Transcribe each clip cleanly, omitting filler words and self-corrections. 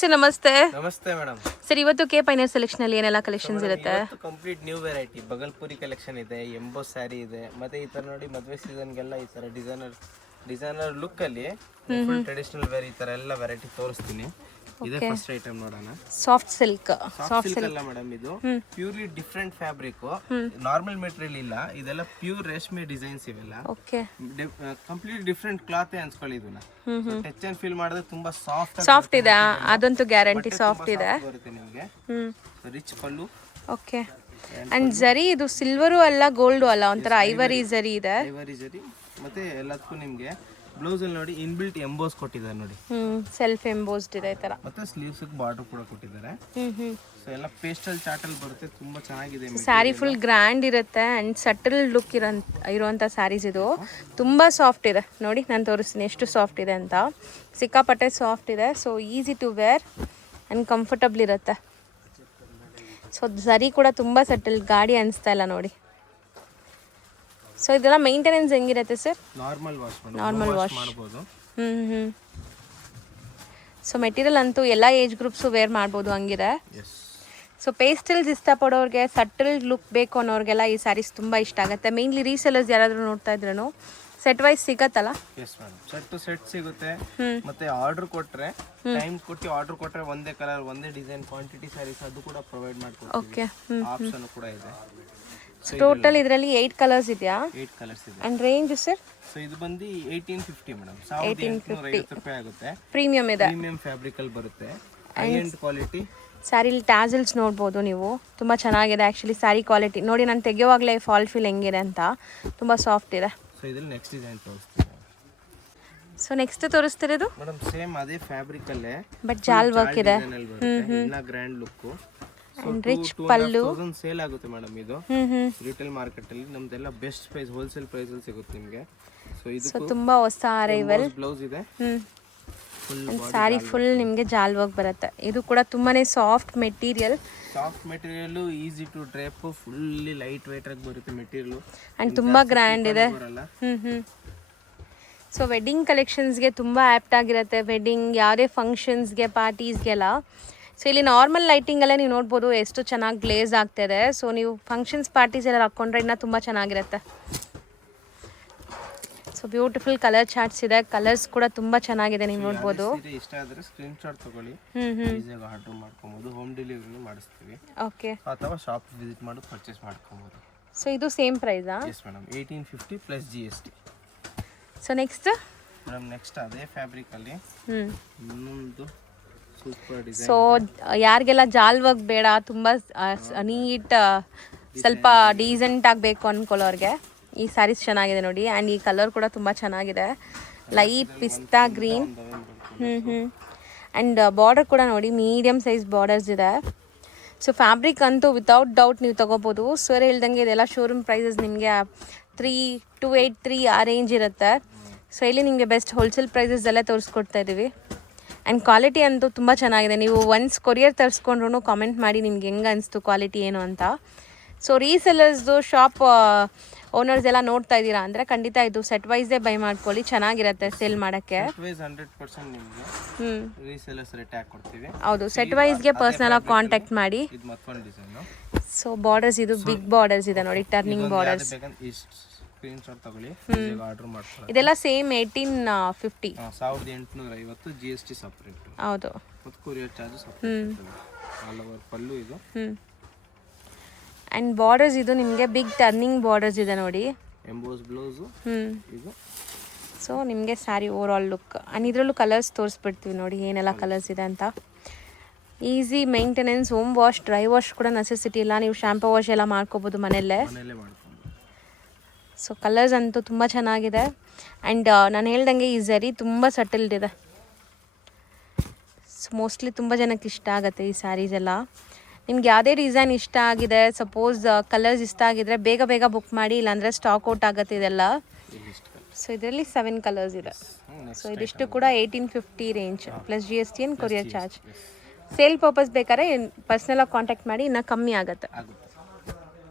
Sir ನಮಸ್ತೆ. ನಮಸ್ತೆ madam. Sir ಇವತ್ತು ಕೆ ಪೈನರ್ ಸೆಲೆಕ್ಷನ್ ಅಲ್ಲಿ ಏನೆಲ್ಲ ಕಲೆಕ್ಷನ್ಸ್ ಇರುತ್ತೆ? ಕಂಪ್ಲೀಟ್ ನ್ಯೂ ವೆರೈಟಿ ಬಗಲ್ಪುರಿ ಕಲೆಕ್ಷನ್ ಇದೆ, ಎಂಬೋ ಸ್ಯಾರಿ ಇದೆ, ಮತ್ತೆ ಈ ತರ ನೋಡಿ ಮದುವೆ ಸೀಸನ್ಗೆಲ್ಲ ಈ ತರ ಡಿಸೈನರ್ ಲುಕ್ ಅಲ್ಲಿ ಫುಲ್ ಟ್ರೆಡಿಷನಲ್ ವೇರ್ ಈ ತರ ಎಲ್ಲ ವೆರೈಟಿ ತೋರಿಸ್ತೀನಿ. ಇದೆ ಫಸ್ಟ್ ಐಟಮ್ ನೋಡೋಣ. ಸಾಫ್ಟ್ ಸಿಲ್ಕ್ ಅಲ್ಲ ಮೇಡಮ್, ಇದು purely different fabric, normal material ಇಲ್ಲ, ಇದೆಲ್ಲ ಪ್ಯೂರ್ ರೇಷ್ಮೆ ಡಿಸೈನ್ಸ್ ಇವೆಲ್ಲ. ಕಂಪ್ಲೀಟ್ ಡಿಫ್ರೆಂಟ್ ಕ್ಲಾತ್ ಅನ್ಸ್ಕೊಳ್ಳಿ ಇದನ್ನ. ಟಚ್ ಅಂಡ್ ಫೀಲ್ ಮಾಡಿದ್ರೆ ತುಂಬಾ ಸಾಫ್ಟ್ ಇದೆ, ಅದಂತೂ ಗ್ಯಾರಂಟಿ ಸಾಫ್ಟ್ ಇದೆ. ಬರುತ್ತೆ ನಿಮಗೆ. Rich pallu. ಓಕೆ. ಅಂಡ್ ಜರಿ ಇದು ಸಿಲ್ವರು ಅಲ್ಲ ಗೋಲ್ಡ್ ಅಲ್ಲ, ಒಂಥರ ಐವರಿ ಜರಿ ಇದೆ. ಐವರಿ ಜರಿ ಮತ್ತೆ ಎಲ್ಲದಕ್ಕೂ ನಿಮಗೆ ಬ್ಲೌಸ್ ಅಲ್ಲಿ ನೋಡಿ ಇನ್ಬಿಲ್ಟ್ ಎಂಬೋಸ್ ಕೊಟ್ಟಿದ್ದಾರೆ ನೋಡಿ. ಸೆಲ್ಫ್ ಎಂಬೋಸ್ಡ್ ಇದೆ ಈ ತರ. ಮತ್ತೆ ಸ್ಲೀವ್ಸ್ ಬಾರ್ಡರ್ ಕೂಡ ಕೊಟ್ಟಿದ್ದಾರೆ. ಸೊ ಎಲ್ಲ ಪೇಸ್ಟಲ್ ಚಾರ್ಟಲ್ ಬರುತ್ತೆ, ತುಂಬಾ ಚೆನ್ನಾಗಿದೆ. ಸ್ಯಾರಿ ಫುಲ್ ಗ್ರ್ಯಾಂಡ್ ಇರುತ್ತೆ ಅಂಡ್ ಸಟಲ್ ಲುಕ್ ಇರುವಂತ ಸ್ಯಾರೀಸ್ ಇದು. ತುಂಬಾ ಸಾಫ್ಟ್ ಇದೆ ನೋಡಿ, ನಾನು ತೋರಿಸ್ತೀನಿ ಎಷ್ಟು ಸಾಫ್ಟ್ ಇದೆ ಅಂತ. ಸಿಕ್ಕಾಪಟ್ಟೆ ಸಾಫ್ಟ್ ಇದೆ. So easy to wear and comfortable ಇರುತ್ತೆ. ಸೊ ಸರಿ ಕೂಡ ತುಂಬ ಸಟಲ್, ಗಾಡಿ ಅನಿಸ್ತಾ ಇಲ್ಲ ನೋಡಿ. ಸೊ ಇದೆಲ್ಲ ಮೇಂಟೆನೆನ್ಸ್ ಹೆಂಗಿರುತ್ತೆ ಸರ್? ನಾರ್ಮಲ್ ವಾಶ್ ಮಾಡಬಹುದು. ಸೊ ಮೆಟೀರಿಯಲ್ ಅಂತೂ ಎಲ್ಲ ಏಜ್ ಗ್ರೂಪ್ಸು ವೇರ್ ಮಾಡ್ಬೋದು ಹಂಗಿದೆ. ಸೊ ಪೇಸ್ಟಲ್ಸ್ ಇಷ್ಟಪಡೋರಿಗೆ, ಸಟಲ್ ಲುಕ್ ಬೇಕು ಅನ್ನೋರಿಗೆಲ್ಲ ಈ ಸ್ಯಾರೀಸ್ ತುಂಬ ಇಷ್ಟ ಆಗುತ್ತೆ. ಮೇನ್ಲಿ ರೀಸೆಲರ್ಸ್ ಯಾರಾದರೂ ನೋಡ್ತಾ ಇದ್ರೂ ಸೆಟ್ ವೈಸ್ ಸಿಗತ್ತಲ್ಲ? Yes madam, set to set ಸಿಗುತ್ತೆ. ಮತ್ತೆ ಆರ್ಡರ್ ಕೊಟ್ರೆ, ಟೈಮ್ ಕೊಟ್ಟು ಆರ್ಡರ್ ಕೊಟ್ರೆ ಒಂದೇ ಕಲರ್ ಒಂದೇ ಡಿಸೈನ್ ಕ್ವಾಂಟಿಟಿ ಸ್ಯಾರೀಸ್ ಅದು ಕೂಡ ಪ್ರೊವೈಡ್ ಮಾಡ್ಕೊಡ್ತೀವಿ. ಓಕೆ. ಆಪ್ಷನ್ ಕೂಡ ಇದೆ. ಟೋಟಲ್ ಇದರಲ್ಲಿ 8 ಕಲರ್ಸ್ ಇದೆಯಾ? 8 ಕಲರ್ಸ್ ಇದೆ. And range sir? ಸೊ ಇದು ಬಂದು 1850 ಮೇಡಮ್, 1850 ರೂಪಾಯಿ ಆಗುತ್ತೆ. ಪ್ರೀಮಿಯಂ ಇದೆ, ಪ್ರೀಮಿಯಂ ಫ್ಯಾಬ್ರಿಕ್ ಅಲ್ಲಿ ಬರುತ್ತೆ, ಹೈ ಎಂಡ್ ಕ್ವಾಲಿಟಿ. ಸ್ಯಾರಿಲಿ ಟ್ಯಾಸಲ್ಸ್ ನೋಡ್ಬೋದು ನೀವು, ತುಂಬ ಚೆನ್ನಾಗಿದೆ ಆ್ಯಕ್ಚುಲಿ ಸ್ಯಾರಿ ಕ್ವಾಲಿಟಿ ನೋಡಿ. ನಾನು ತೆಗೆಯುವಾಗಲೇ ಫಾಲ್ ಫೀಲ್ ಹೆಂಗಿದೆ ಅಂತ, ತುಂಬ ಸಾಫ್ಟ್ ಇದೆ. ಸೊ ಇದ್ರಲ್ಲಿ ನೆಕ್ಸ್ಟ್ ಡಿಸೈನ್ ತೋರಿಸ್ತೀನಿ. ಸೊ ನೆಕ್ಸ್ಟ್ ತೋರಿಸ್ತಿರೋದು ಮೇಡಮ್ ಸೇಮ್ ಅದೇ ಫ್ಯಾಬ್ರಿಕ್ ಅಲ್ಲೇ ಬಟ್ ಜಾಲ್ ವರ್ಕ್ ಇದೆ. ಇನ್ನ ಗ್ರ್ಯಾಂಡ್ ಲುಕ್. ರಿಚ್ ಪಲ್ಲು. ಸೇಲ್ ಆಗುತ್ತೆ ಮೇಡಮ್ ಇದು ರಿಟೇಲ್ ಮಾರ್ಕೆಟ್ ಅಲ್ಲಿ. ನಮ್ದೆಲ್ಲ ಬೆಸ್ಟ್ ಪ್ರೈಸ್, ಹೋಲ್ಸೇಲ್ ಪ್ರೈಸ್ ಅಲ್ಲಿ ಸಿಗುತ್ತೆ ನಿಮಗೆ. ಸೊ ಇದು ತುಂಬಾ ಹೊಸ ಅರೈವಲ್. ಬ್ಲೌಸ್ ಇದೆ, ಸ್ಯಾರಿ ಫುಲ್ ನಿಮಗೆ ಜಾಲ್ ವರ್ಕ್ ಬರುತ್ತೆ. ಇದು ಕೂಡ ತುಂಬಾನೇ soft material. Easy to drape, fully lightweight ಆಗಿ ಬರುತ್ತೆ ಮೆಟೀರಿಯಲ್ ಅಂಡ್ ತುಂಬಾ ಗ್ರ್ಯಾಂಡ್ ಇದೆ. ಸೊ ವೆಡ್ಡಿಂಗ್ ಕಲೆಕ್ಷನ್ಸ್ಗೆ ತುಂಬ ಆ್ಯಪ್ಟ್ ಆಗಿರುತ್ತೆ. ವೆಡ್ಡಿಂಗ್ ಯಾವುದೇ ಫಂಕ್ಷನ್ಸ್ಗೆ, ಪಾರ್ಟೀಸ್ಗೆಲ್ಲ. ಸೊ ಇಲ್ಲಿ ನಾರ್ಮಲ್ ಲೈಟಿಂಗಲ್ಲೇ ನೀವು ನೋಡ್ಬೋದು ಎಷ್ಟು ಚೆನ್ನಾಗಿ ಗ್ಲೇಸ್ ಆಗ್ತಾಯಿದೆ. ಸೊ ನೀವು ಫಂಕ್ಷನ್ಸ್ ಪಾರ್ಟೀಸ್ ಎಲ್ಲ ಹಾಕ್ಕೊಂಡ್ರೆ ಇನ್ನೂ ತುಂಬ ಚೆನ್ನಾಗಿರುತ್ತೆ. ಸೊ ಬ್ಯೂಟಿಫುಲ್ ಕಲರ್ ಚಾರ್ಟ್ಸ್ ಇದೆ, ಕಲರ್ಸ್ ಕೂಡ ತುಂಬ ಚೆನ್ನಾಗಿದೆ, ನೀವು ನೋಡ್ಬೋದು. ಇಷ್ಟ ಆದರೆ ಸ್ಕ್ರೀನ್ ಶಾಟ್ ತಗೊಳ್ಳಿ, ಈಸಿಯಾಗಿ ಆರ್ಡರ್ ಮಾಡ್ಕೊಬೋದು. ಹೋಮ್ ಡೆಲಿವರಿ ಮಾಡಿಸ್ತೀವಿ. ಓಕೆ. ಅಥವಾ ಶಾಪ್ ವಿಸಿಟ್ ಮಾಡಿ ಪರ್ಚೇಸ್ ಮಾಡ್ಕೊಬೋದು. ಸೊ ಇದು ಸೇಮ್ ಪ್ರೈಸಾ? Yes madam, 1850 plus GST. So next madam, next ಅದೇ ಫ್ಯಾಬ್ರಿಕ್ ಅಲ್ಲಿ ಇನ್ನೊಂದು ಸೂಪರ್ ಡಿಸೈನ್. ಸೊ ಯಾರಿಗೆಲ್ಲ ಜಾಲ್ ವರ್ಕ್ ಬೇಡ, ತುಂಬ ನೀಟ್, ಸ್ವಲ್ಪ ಡೀಸೆಂಟ್ ಆಗಬೇಕು ಅಂದ್ಕೊಳ್ಳೋರಿಗೆ ಈ ಸ್ಯಾರೀಸ್ ಚೆನ್ನಾಗಿದೆ ನೋಡಿ. ಆ್ಯಂಡ್ ಈ ಕಲರ್ ಕೂಡ ತುಂಬ ಚೆನ್ನಾಗಿದೆ, ಲೈಟ್ ಪಿಸ್ತಾ ಗ್ರೀನ್. ಆ್ಯಂಡ್ ಬಾರ್ಡರ್ ಕೂಡ ನೋಡಿ, ಮೀಡಿಯಮ್ ಸೈಜ್ ಬಾರ್ಡರ್ಸ್ ಇದೆ. ಸೊ ಫ್ಯಾಬ್ರಿಕ್ ಅಂತೂ ವಿತೌಟ್ ಡೌಟ್ ನೀವು ತೊಗೋಬೋದು. ಸರ್ ಹೇಳ್ದಂಗೆ ಇದೆಲ್ಲ ಶೋರೂಮ್ ಪ್ರೈಸಸ್ ನಿಮಗೆ 3283 ಆ ರೇಂಜ್ ಇರುತ್ತೆ. ಸೊ ಇಲ್ಲಿ ನಿಮಗೆ ಬೆಸ್ಟ್ ಹೋಲ್ಸೇಲ್ ಪ್ರೈಸಸ್ ಎಲ್ಲ ತೋರಿಸ್ಕೊಡ್ತಾ ಇದ್ದೀವಿ. ಆ್ಯಂಡ್ ಕ್ವಾಲಿಟಿ ಅಂತೂ ತುಂಬ ಚೆನ್ನಾಗಿದೆ. ನೀವು ಒನ್ಸ್ ಕೊರಿಯರ್ ತರಿಸ್ಕೊಂಡ್ರೂ ಕಾಮೆಂಟ್ ಮಾಡಿ ನಿಮ್ಗೆ ಹೆಂಗೆ ಅನಿಸ್ತು ಕ್ವಾಲಿಟಿ ಏನು ಅಂತ. ಸೊ ರೀಸೆಲ್ಲರ್ಸ್ದು ಶಾಪ್ ಓನರ್ಸ್ ಎಲ್ಲ ನೋಡ್ತಾ ಇದ್ದೀರಾ ಅಂದರೆ ಖಂಡಿತ ಇದು ಸೆಟ್ ವೈಸೇ ಬೈ ಮಾಡ್ಕೊಳ್ಳಿ, ಚೆನ್ನಾಗಿರುತ್ತೆ ಸೇಲ್ ಮಾಡೋಕ್ಕೆ. ಹೌದು, ಸೆಟ್ ವೈಸ್ಗೆ ಪರ್ಸ್ನಲಾಗಿ ಕಾಂಟ್ಯಾಕ್ಟ್ ಮಾಡಿ. ಸೊ ಬಾರ್ಡರ್ಸ್ ಇದು ಬಿಗ್ ಬಾರ್ಡರ್ಸ್ ಇದೆ ನೋಡಿ, ಟರ್ನಿಂಗ್ ಬಾರ್ಡರ್ಸ್. ಇದೆಲ್ಲ ಸೇಮ್ 1850. 1850 GST separate. ಹೌದು, ಮತ್ತು courier charge separate. All over pallu ಇದು. ಆ್ಯಂಡ್ ಬಾರ್ಡರ್ಸ್ ಇದು ನಿಮಗೆ ಬಿಗ್ ಟರ್ನಿಂಗ್ ಬಾರ್ಡರ್ಸ್ ಇದೆ ನೋಡಿ, ಎಂಬೋಸ್ ಬ್ಲೌಸ್ ಇದು. ಸೊ ನಿಮಗೆ sari over all look. And ಇದರಲ್ಲೂ ಕಲರ್ಸ್ ತೋರಿಸ್ಬಿಡ್ತೀವಿ ನೋಡಿ ಏನೆಲ್ಲ ಕಲರ್ಸ್ ಇದೆ ಅಂತ. Easy maintenance, home wash, dry wash ಕೂಡ ನೆಸೆಸಿಟಿ ಇಲ್ಲ, ನೀವು ಶಾಂಪೂ ವಾಶ್ ಎಲ್ಲ ಮಾಡ್ಕೋಬೋದು ಮನೆಯಲ್ಲೇ. ಸೊ ಕಲರ್ಸ್ ಅಂತೂ ತುಂಬ ಚೆನ್ನಾಗಿದೆ. ಆ್ಯಂಡ್ ನಾನು ಹೇಳ್ದಂಗೆ ಈ ಝರಿ ತುಂಬ ಸಟಲ್ಡ್ ಇದೆ. ಸೊ ಮೋಸ್ಟ್ಲಿ ತುಂಬ ಜನಕ್ಕೆ ಇಷ್ಟ ಆಗುತ್ತೆ ಈ ಸ್ಯಾರೀಸ್ ಎಲ್ಲ. ನಿಮ್ಗೆ ಯಾವುದೇ ಡಿಸೈನ್ ಇಷ್ಟ ಆಗಿದೆ, ಸಪೋಸ್ ಕಲರ್ಸ್ ಇಷ್ಟ ಆಗಿದ್ರೆ ಬೇಗ ಬೇಗ ಬುಕ್ ಮಾಡಿ, ಇಲ್ಲಾಂದರೆ ಸ್ಟಾಕ್ ಔಟ್ ಆಗುತ್ತೆ ಇದೆಲ್ಲ. ಸೊ ಇದರಲ್ಲಿ 7 ಕಲರ್ಸ್ ಇದೆ. ಸೊ ಇದಿಷ್ಟು ಕೂಡ 1850 range plus GST and courier charge. Sale purpose ಬೇಕಾದ್ರೆ ಪರ್ಸ್ನಲಾಗಿ ಕಾಂಟ್ಯಾಕ್ಟ್ ಮಾಡಿ, ಇನ್ನೂ ಕಮ್ಮಿ ಆಗುತ್ತೆ.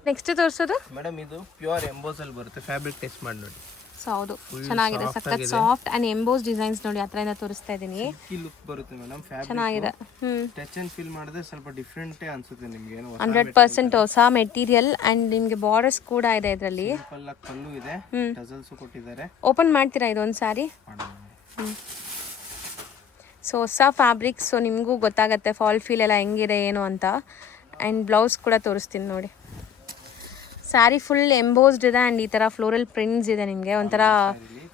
ನೆಕ್ಸ್ಟ್ ತೋರಿಸೋದು ಮೇಡಮ್, ಇದು ಪ್ಯೂರ್ ಎಂಬೋಸ್ ಅಲ್ಲಿ ಬರುತ್ತೆ. ಫ್ಯಾಬ್ರಿಕ್ ಟೆಸ್ಟ್ ಮಾಡಿ ನೋಡಿ. ಸೊ ಹೌದು ಚೆನ್ನಾಗಿದೆ, ಸಖತ್ ಸಾಫ್ಟ್ ಆ್ಯಂಡ್ ಎಂಬೋಸ್ ಡಿಸೈನ್ಸ್ ನೋಡಿ ಹತ್ರದಿಂದ ತೋರಿಸ್ತಾ ಇದ್ದೀನಿ. ಲುಕ್ ಬರುತ್ತೆ ಮೇಡಮ್. ಚೆನ್ನಾಗಿದೆ. ಟಚ್ ಅಂಡ್ ಫೀಲ್ ಮಾಡಿದ್ರೆ ಸ್ವಲ್ಪ ಡಿಫ್ರೆಂಟೇ ಅನ್ಸುತ್ತೆ ನಿಮಗೆ. 100% ಹೊಸ ಮೆಟೀರಿಯಲ್ ಆ್ಯಂಡ್ ನಿಮಗೆ ಬಾರ್ಡರ್ಸ್ ಕೂಡ ಇದೆ ಇದರಲ್ಲಿ. ಕಲ್ಲು ಇದೆ, ಟಸಲ್ಸ್ ಕೊಟ್ಟಿದ್ದಾರೆ. ಓಪನ್ ಮಾಡ್ತೀರಾ ಇದೊಂದು ಸಾರಿ? ಸೊ ಹೊಸ ಫ್ಯಾಬ್ರಿಕ್, ಸೊ ನಿಮಗೂ ಗೊತ್ತಾಗುತ್ತೆ ಫಾಲ್ ಫೀಲ್ ಎಲ್ಲ ಹೆಂಗಿದೆ ಏನು ಅಂತ. ಆ್ಯಂಡ್ ಬ್ಲೌಸ್ ಕೂಡ ತೋರಿಸ್ತೀನಿ ನೋಡಿ. ಸ್ಯಾರಿ ಫುಲ್ ಎಂಬೋಸ್ಡ್ ಇದೆ ಆ್ಯಂಡ್ ಈ ಥರ ಫ್ಲೋರಲ್ ಪ್ರಿಂಟ್ಸ್ ಇದೆ ನಿಮಗೆ ಒಂಥರ.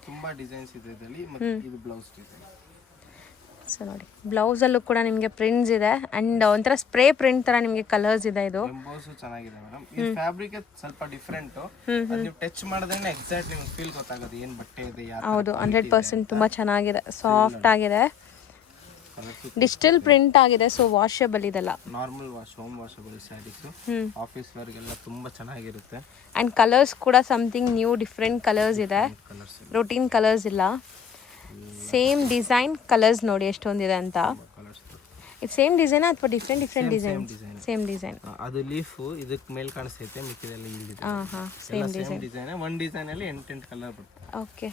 ತುಂಬಾ ಡಿಸೈನ್ಸ್ ಇದೆ ಇದರಲ್ಲಿ. ಮತ್ತೆ ಇದು ಬ್ಲೌಸ್ ಡಿಸೈನ್. ಸೊ ನೋಡಿ ಬ್ಲೌಸಲ್ಲೂ ಕೂಡ ನಿಮಗೆ ಪ್ರಿಂಟ್ಸ್ ಇದೆ ಆ್ಯಂಡ್ ಒಂಥರ ಸ್ಪ್ರೇ ಪ್ರಿಂಟ್ ಥರ ನಿಮಗೆ ಕಲರ್ಸ್ ಇದೆ. ಇದು ಎಂಬೋಸ್ ಚೆನ್ನಾಗಿದೆ ಮೇಡಮ್. ಈ ಫ್ಯಾಬ್ರಿಕ್ ಸ್ವಲ್ಪ ಡಿಫ್ರೆಂಟ್. ನೀವು ಟಚ್ ಮಾಡಿದ್ರೆ ಎಕ್ಸಾಕ್ಟ್ ನಿಮಗೆ ಫೀಲ್ ಗೊತ್ತಾಗುತ್ತೆ ಏನು ಬಟ್ಟೆ ಇದೆ. ಹೌದು 100% ತುಂಬ ಚೆನ್ನಾಗಿದೆ, ಸಾಫ್ಟ್ ಆಗಿದೆ, ಡಿಜಿಟಲ್ ಪ್ರಿಂಟ್ ಆಗಿದೆ. ಸೊ ವಾಷಬಲ್ ಇದೆಲ್ಲ. Normal wash, home washable sarees, office ವರ್ಗೆಲ್ಲ ತುಂಬಾ ಚೆನ್ನಾಗಿರುತ್ತೆ. ಆ್ಯಂಡ್ ಕಲರ್ಸ್ ಕೂಡ ಸಮಥಿಂಗ್ ನ್ಯೂ ಡಿಫ್ರೆಂಟ್ ಕಲರ್ಸ್ ಇದೆ, ರೂಟೀನ್ ಕಲರ್ಸ್ ಇಲ್ಲ. ಸೇಮ್ ಡಿಸೈನ್ ಕಲರ್ಸ್ ನೋಡಿ ಎಷ್ಟೊಂದಿದೆ ಅಂತ. ಇದು ಸೇಮ್ ಡಿಸೈನ್ ಅಥವಾ ಡಿಫ್ರೆಂಟ್ ಡಿಸೈನ್? Same design. ಅದು ಲೀಫ್ ಇದಕ್ಕೆ ಮೇಲೆ ಕಾಣಿಸುತ್ತೆ, ಮಿಕ್ಕಿದೆಲ್ಲ ಇಲ್ಲಿದೆ. Same design. ಒಂದು ಡಿಸೈನ್ ಅಲ್ಲಿ 8 ಕಲರ್ ಬರುತ್ತೆ. Okay,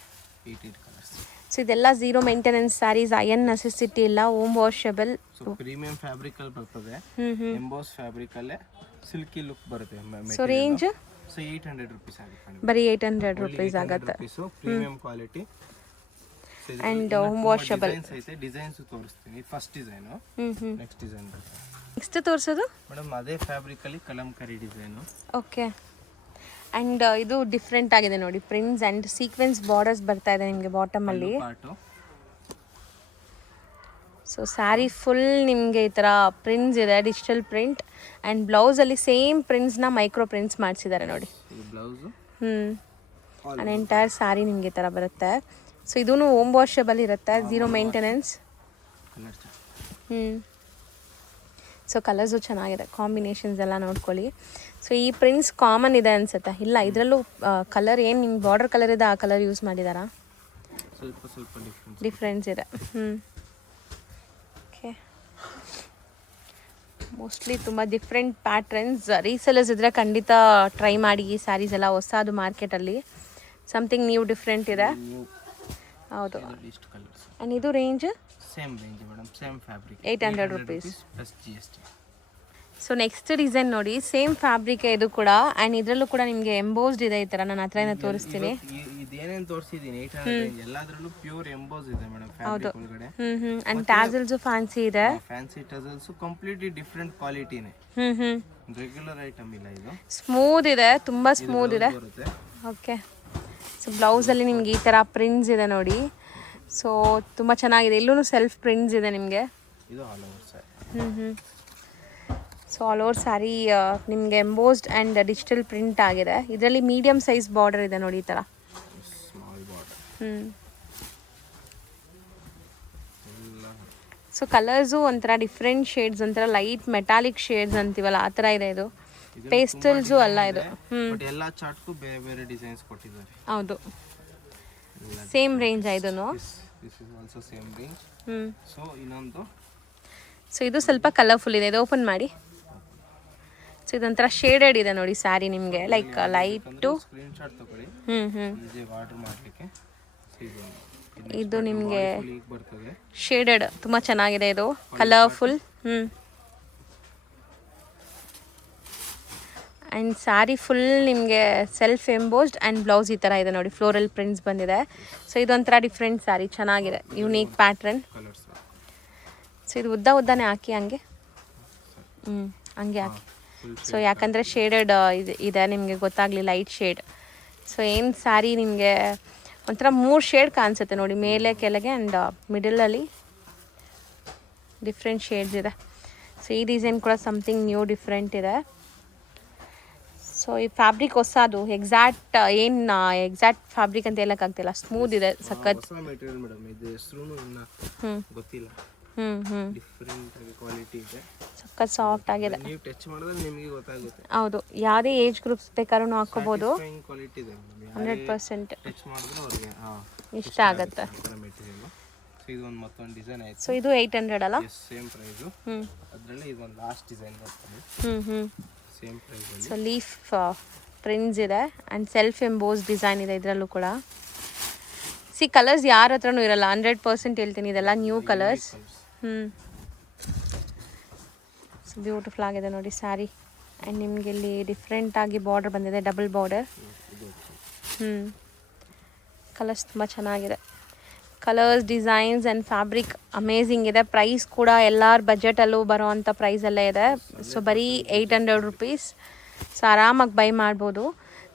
8 colours. ಸೊ ಇದೆಲ್ಲ zero maintenance sarees, iron necessity ಇಲ್ಲ, home washable. So premium fabric ಅಲ್ಲಿ ಬರ್ತದೆ, ಎಂಬೋಸ್ ಫ್ಯಾಬ್ರಿಕ್ ಅಲ್ಲೇ ಸಿಲ್ಕಿ ಲುಕ್ ಬರುತ್ತೆ. ಸೊ ರೇಂಜ್ ಸೊ 800 ರೂಪೀಸ್ ಆಗುತ್ತೆ. ಬರೀ 800 ರೂಪೀಸ್ ಆಗುತ್ತೆ. Premium quality and home washable. Designs ತೋರಿಸ್ತೀನಿ. ಫಸ್ಟ್ ಡಿಸೈನ್, ನೆಕ್ಸ್ಟ್ ಡಿಸೈನ್ ಬರುತ್ತೆ. ನೆಕ್ಸ್ಟ್ ತೋರಿಸೋದು ಮೇಡಮ್ ಅದೇ ಫ್ಯಾಬ್ರಿಕ್ ಅಲ್ಲಿ ಕಲಂಕಾರಿ ಡಿಸೈನ್. ಓಕೆ, ಆ್ಯಂಡ್ ಇದು ಡಿಫ್ರೆಂಟ್ ಆಗಿದೆ ನೋಡಿ, ಪ್ರಿಂಟ್ಸ್ ಆ್ಯಂಡ್ ಸೀಕ್ವೆನ್ಸ್ ಬಾರ್ಡರ್ಸ್ ಬರ್ತಾ ಇದೆ ನಿಮಗೆ ಬಾಟಮಲ್ಲಿ. ಸೊ ಸ್ಯಾರಿ ಫುಲ್ ನಿಮಗೆ ಈ ಥರ ಪ್ರಿಂಟ್ಸ್ ಇದೆ, ಡಿಜಿಟಲ್ ಪ್ರಿಂಟ್. ಆ್ಯಂಡ್ ಬ್ಲೌಸಲ್ಲಿ ಸೇಮ್ ಪ್ರಿಂಟ್ಸ್ನ ಮೈಕ್ರೋ ಪ್ರಿಂಟ್ಸ್ ಮಾಡಿಸಿದ್ದಾರೆ ನೋಡಿ. ಆ್ಯಂಡ್ ಎಂಟೈರ್ ಸ್ಯಾರಿ ನಿಮಗೆ ಈ ಥರ ಬರುತ್ತೆ. ಸೊ ಇದೂ ಹೋಮ್ ವಾಷಬಲ್ ಇರುತ್ತೆ, ಝೀರೋ ಮೇಂಟೆನೆನ್ಸ್. ಸೊ ಕಲರ್ಸು ಚೆನ್ನಾಗಿದೆ, ಕಾಂಬಿನೇಷನ್ಸ್ ಎಲ್ಲ ನೋಡ್ಕೊಳ್ಳಿ. ಸೊ ಈ ಪ್ರಿಂಟ್ಸ್ ಕಾಮನ್ ಇದೆ ಅನ್ಸುತ್ತೆ. ಇಲ್ಲ, ಇದರಲ್ಲೂ ಕಲರ್ ಏನು ನಿಮ್ಗೆ ಬಾರ್ಡರ್ ಕಲರ್ ಇದೆ ಆ ಕಲರ್ ಯೂಸ್ ಮಾಡಿದಾರಾ? ಸ್ವಲ್ಪ ಡಿಫ್ರೆನ್ಸ್ ಇದೆ. ಓಕೆ, ಮೋಸ್ಟ್ಲಿ ತುಂಬ ಡಿಫ್ರೆಂಟ್ ಪ್ಯಾಟ್ರನ್ಸ್. ರೀಸೆಲರ್ಸ್ ಇದ್ದರೆ ಖಂಡಿತ ಟ್ರೈ ಮಾಡಿ ಈ ಸ್ಯಾರೀಸ್ ಎಲ್ಲ. ಹೊಸದು ಮಾರ್ಕೆಟಲ್ಲಿ ಸಮಥಿಂಗ್ ನ್ಯೂ ಡಿಫ್ರೆಂಟ್ ಇದೆ. ಹೌದು. ಆ್ಯಂಡ್ ಇದು range same range madam, same fabric, 800 rupees plus GST. So next design ನೋಡಿ, ಸೇಮ್ ಫ್ಯಾಬ್ರಿಕ್ ಇದು ಕೂಡ. ಆ್ಯಂಡ್ ಇದರಲ್ಲೂ ಕೂಡ ನಿಮಗೆ ಎಂಬೋಸ್ಡ್ ಇದೆ ಈ ಥರ. ನಾನು ಹತ್ರನೇ ತೋರಿಸ್ತೀನಿ. ಇದೇನೇನು ತೋರಿಸಿದ್ದೀನಿ 800 ರೇಂಜ್ ಎಲ್ಲದರಲ್ಲೂ ಪ್ಯೂರ್ ಎಂಬೋಸ್ ಇದೆ ಮೇಡಮ್ ಫ್ಯಾಬ್ರಿಕ್ ಒಳಗಡೆ. ಆ್ಯಂಡ್ ಟ್ಯಾಸಲ್ಸು ಫ್ಯಾನ್ಸಿ ಇದೆ. ಫ್ಯಾನ್ಸಿ ಟಸಲ್ಸ್ ಕಂಪ್ಲೀಟ್ಲಿ ಡಿಫ್ರೆಂಟ್ ಕ್ವಾಲಿಟಿನೇ. ರೆಗ್ಯುಲರ್ ಐಟಮ್ ಇಲ್ಲ ಇದು. ಸ್ಮೂತ್ ಇದೆ, ತುಂಬ ಸ್ಮೂತ್ ಇದೆ. ಓಕೆ, ಸೊ ಬ್ಲೌಸಲ್ಲಿ ನಿಮ್ಗೆ ಈ ಥರ ಪ್ರಿಂಟ್ಸ್ ಇದೆ ನೋಡಿ. ಸೊ ತುಂಬ ಚೆನ್ನಾಗಿದೆ. ಇಲ್ಲೂ ಸೆಲ್ಫ್ ಪ್ರಿಂಟ್ಸ್ ಇದೆ ನಿಮಗೆ. ಇದು all over sari. So all over sari ನಿಮಗೆ ಎಂಬೋಸ್ಡ್ ಆ್ಯಂಡ್ ಡಿಜಿಟಲ್ ಪ್ರಿಂಟ್ ಆಗಿದೆ. ಇದರಲ್ಲಿ ಮೀಡಿಯಮ್ ಸೈಜ್ ಬಾರ್ಡರ್ ಇದೆ ನೋಡಿ ಈ ಥರ. Small border. ಸೊ ಕಲರ್ಸು ಒಂಥರ ಡಿಫ್ರೆಂಟ್ ಶೇಡ್ಸ್, ಒಂಥರ ಲೈಟ್ ಮೆಟಾಲಿಕ್ ಶೇಡ್ಸ್ ಅಂತೀವಲ್ಲ ಆ ಥರ ಇದೆ. ಇದು ಪೇಸ್ಟಲ್ಸು ಅಲ್ಲ ಇದು. ಎಲ್ಲ ಚಾರ್ಟ್ಗೂ ಬೇರೆ ಬೇರೆ ಡಿಸೈನ್ಸ್ ಕೊಟ್ಟಿದ್ದಾರೆ. ಹೌದು, ಸೇಮ್ ರೇಂಜ್ ಇದನ್ನು. This is also same range. So ಇನ್ನೊಂದು, ಸೊ ಇದು ಸ್ವಲ್ಪ ಕಲರ್ಫುಲ್ ಇದೆ. ಇದು ಓಪನ್ ಮಾಡಿ. ಸೊ ಇದೊಂಥರ ಶೇಡೆಡ್ ಇದೆ ನೋಡಿ ಸ್ಯಾರಿ ನಿಮಗೆ, ಲೈಕ್ ಲೈಟು. ಸ್ಕ್ರೀನ್ಶಾಟ್ ತಗೊಳ್ಳಿ. ಈಸಿ ಆರ್ಡರ್ ಮಾಡಲಿಕ್ಕೆ. ಇದು ನಿಮಗೆ ಶೇಡೆಡ್ ತುಂಬ ಚೆನ್ನಾಗಿದೆ. ಇದು ಕಲರ್ಫುಲ್. ಆ್ಯಂಡ್ ಸ್ಯಾರಿ ಫುಲ್ ನಿಮಗೆ ಸೆಲ್ಫ್ ಎಂಬೋಸ್ಡ್ ಆ್ಯಂಡ್ ಬ್ಲೌಸ್ ಈ ಥರ ಇದೆ ನೋಡಿ, ಫ್ಲೋರಲ್ ಪ್ರಿಂಟ್ಸ್ ಬಂದಿದೆ. ಸೊ ಇದೊಂಥರ ಡಿಫ್ರೆಂಟ್ ಸ್ಯಾರಿ, ಚೆನ್ನಾಗಿದೆ, ಯುನೀಕ್ ಪ್ಯಾಟ್ರನ್. ಸೊ ಇದು ಉದ್ದನೇ ಹಾಕಿ ಹಂಗೆ. ಹಂಗೆ ಹಾಕಿ. ಸೊ ಯಾಕಂದರೆ ಶೇಡೆಡ್ ಇದೆ ನಿಮಗೆ ಗೊತ್ತಾಗಲಿ, ಲೈಟ್ ಶೇಡ್. ಸೊ ಏನು ಸ್ಯಾರಿ ನಿಮಗೆ ಒಂಥರ 3 ಶೇಡ್ ಕಾಣಿಸುತ್ತೆ ನೋಡಿ, ಮೇಲೆ ಕೆಳಗೆ ಆ್ಯಂಡ್ ಮಿಡಲಲ್ಲಿ ಡಿಫ್ರೆಂಟ್ ಶೇಡ್ಸ್ ಇದೆ. ಸೊ ಈ ಡಿಸೈನ್ ಕೂಡ ಸಮಥಿಂಗ್ ನ್ಯೂ ಡಿಫ್ರೆಂಟ್ ಇದೆ. ಸೊ ಈ ಫ್ಯಾಬ್ರಿಕ್ ಹೊಸದು, ಎಕ್ಸಾಕ್ಟ್ ಏನು ಎಕ್ಸಾಕ್ಟ್ ಫ್ಯಾಬ್ರಿಕ್ ಅಂತ ಹೇಳೋಕ್ಕಾಗ್ತಿಲ್ಲ, ಸ್ಮೂತ್ ಇದೆ, ಸಖತ್. ಗೊತ್ತಿಲ್ಲ. ಡಿಫರೆಂಟ್ ಕ್ವಾಲಿಟಿ ಇದೆ, ಸಖತ್ ಸಾಫ್ಟ್ ಆಗಿದೆ. ನೀವು ಟಚ್ ಮಾಡಿದ್ರೆ ನಿಮಗೆ ಗೊತ್ತಾಗುತ್ತೆ. ಹೌದು, ಯಾವುದೇ ಏಜ್ ಗ್ರೂಪ್ಸ್ ಬೇಕಾದ್ರೂ ಹಾಕೋಬಹುದು. ಕ್ವಾಲಿಟಿ ಇದೆ 100% ಟಚ್ ಮಾಡಿದ್ರೆ ಅವರಿಗೆ ಇಷ್ಟ ಆಗುತ್ತೆ. ಸೊ ಇದು ಒಂದು ಮತ್ತೊಂದು ಡಿಸೈನ್ ಆಯ್ತು. ಸೊ ಇದು 800 ಅಲ್ಲ? Same price. ಅದರಲ್ಲಿ ಇದೊಂದು ಲಾಸ್ಟ್ ಡಿಸೈನ್ ಬರ್ತದೆ. ಸೇಮ್ ಪ್ರೈಸ್ ಅಲ್ಲಿ. ಸೊ ಲೀಫ್ ಪ್ರಿಂಟ್ಸ್ ಇದೆ ಆ್ಯಂಡ್ ಸೆಲ್ಫ್ ಎಂಬೋಸ್ ಡಿಸೈನ್ ಇದೆ ಇದರಲ್ಲೂ ಕೂಡ. ಸಿ ಕಲರ್ಸ್ ಯಾರ ಹತ್ರನೂ ಇರಲ್ಲ, 100% ಹೇಳ್ತೀನಿ, ಇದೆಲ್ಲ ನ್ಯೂ ಕಲರ್ಸ್. ಸೊ ಬ್ಯೂಟಿಫುಲ್ ಆಗಿದೆ ನೋಡಿ ಸ್ಯಾರಿ. ಆ್ಯಂಡ್ ನಿಮಗೆ ಇಲ್ಲಿ ಡಿಫ್ರೆಂಟಾಗಿ ಬಾರ್ಡರ್ ಬಂದಿದೆ, ಡಬಲ್ ಬಾರ್ಡರ್. ಕಲರ್ಸ್ ತುಂಬ ಚೆನ್ನಾಗಿದೆ. Colours, designs and fabric amazing ಇದೆ. ಪ್ರೈಸ್ ಕೂಡ ಎಲ್ಲರ ಬಜೆಟಲ್ಲೂ ಬರೋ ಅಂಥ ಪ್ರೈಸಲ್ಲೇ ಇದೆ. ಸೊ ಬರೀ 800 ರುಪೀಸ್. ಸೊ ಆರಾಮಾಗಿ ಬೈ ಮಾಡ್ಬೋದು.